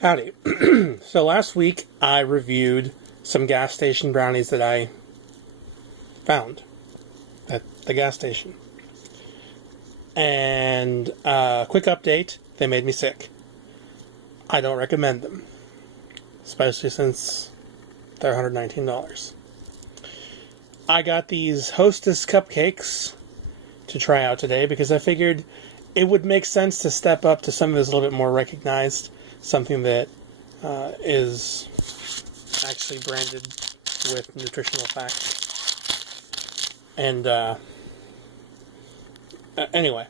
Howdy. So last week I reviewed some gas station brownies that I found at the gas station. And quick update, they made me sick. I don't recommend them, especially since they're $119. I got these Hostess cupcakes to try out today because I figured it would make sense to step up to something that's a little bit more recognized, something that is actually branded with nutritional facts. And anyway,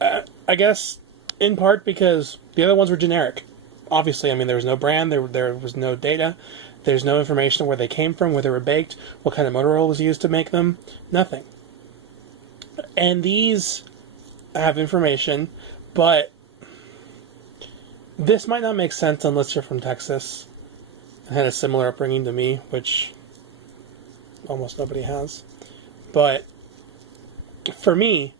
I guess in part because the other ones were generic. Obviously, I mean, there was no brand, there was no data, there's no information on where they came from, where they were baked, what kind of motor oil was used to make them, nothing. And these have information, but this might not make sense unless you're from Texas and had a similar upbringing to me, which almost nobody has. But for me,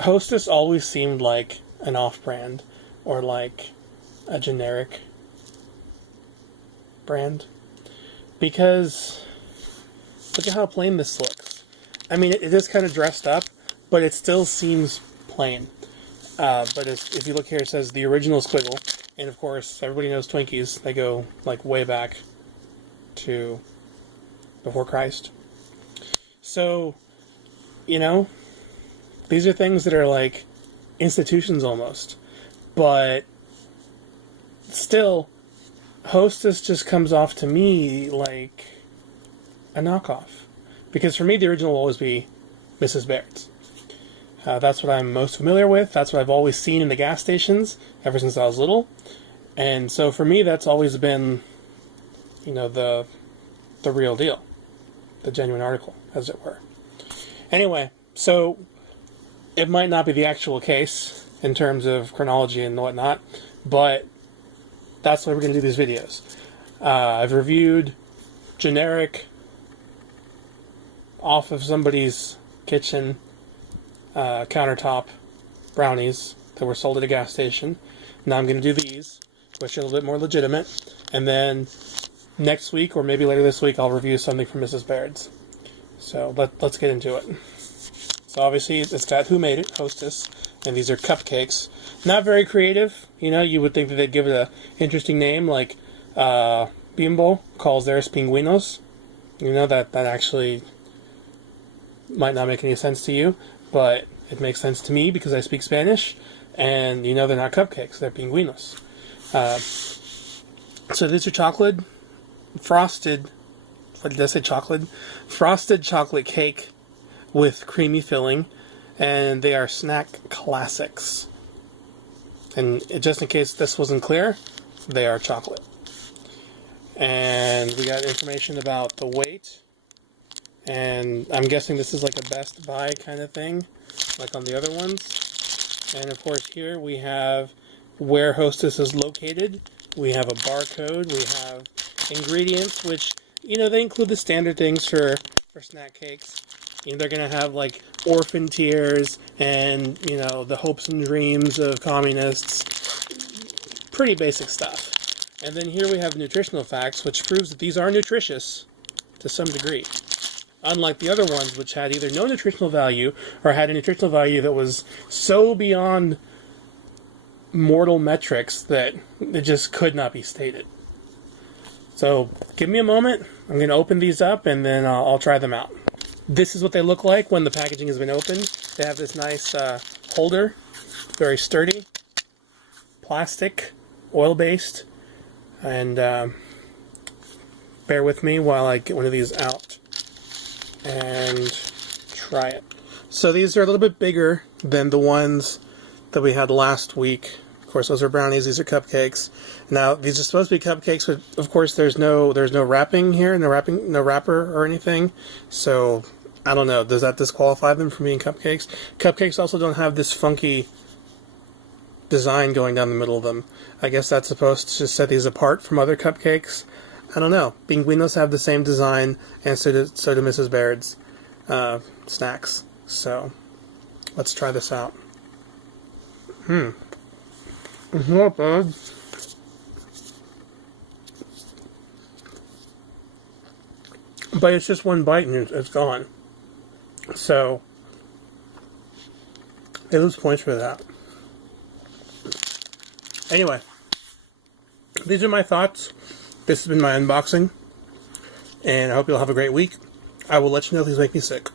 Hostess always seemed like an off-brand or like a generic brand, because look at how plain this looks. I mean, it is kind of dressed up, but it still seems plain. But if you look here, it says the original squiggle, and of course everybody knows Twinkies. They go like way back to before Christ. So, you know, these are things that are like institutions almost, but still, Hostess just comes off to me like a knockoff. Because for me, the original will always be Mrs. Baird's. That's what I'm most familiar with. That's what I've always seen in the gas stations ever since I was little. And so for me, that's always been, you know, the real deal. The genuine article, as it were. Anyway, so it might not be the actual case in terms of chronology and whatnot, but that's why we're going to do these videos. I've reviewed generic, off of somebody's kitchen countertop brownies that were sold at a gas station. Now I'm going to do these, which are a little bit more legitimate. And then next week, or maybe later this week, I'll review something from Mrs. Baird's. So let's get into it. So obviously, it's got Who Made It, Hostess, and these are cupcakes. Not very creative. You know, you would think that they'd give it an interesting name, like Bimbo calls theirs Pingüinos. You know, that actually might not make any sense to you, but it makes sense to me because I speak Spanish, and you know they're not cupcakes, they're pingüinos. So these are chocolate, frosted, what did I say, chocolate? Frosted chocolate cake with creamy filling, and they are snack classics. And just in case this wasn't clear, they are chocolate. And we got information about the weight, and I'm guessing this is like a Best Buy kind of thing, like on the other ones. And of course here we have where Hostess is located. We have a barcode. We have ingredients, which, you know, they include the standard things for snack cakes. You know, they're going to have like orphan tears and, you know, the hopes and dreams of communists. Pretty basic stuff. And then here we have nutritional facts, which proves that these are nutritious to some degree. Unlike the other ones, which had either no nutritional value or had a nutritional value that was so beyond mortal metrics that it just could not be stated. So give me a moment. I'm going to open these up and then I'll try them out. This is what they look like when the packaging has been opened. They have this nice holder, very sturdy, plastic, oil-based, and bear with me while I get one of these out and try it. So these are a little bit bigger than the ones that we had last week. Of course, those are brownies. These are cupcakes. Now, these are supposed to be cupcakes, but of course, there's no wrapping here, no wrapper or anything. So I don't know. Does that disqualify them from being cupcakes? Cupcakes also don't have this funky design going down the middle of them. I guess that's supposed to set these apart from other cupcakes. I don't know. Pingüinos have the same design, and so do Mrs. Baird's snacks. So let's try this out. It's not bad. But it's just one bite and it's gone. So, they lose points for that. Anyway, these are my thoughts. This has been my unboxing. And I hope you'll have a great week. I will let you know if these make me sick.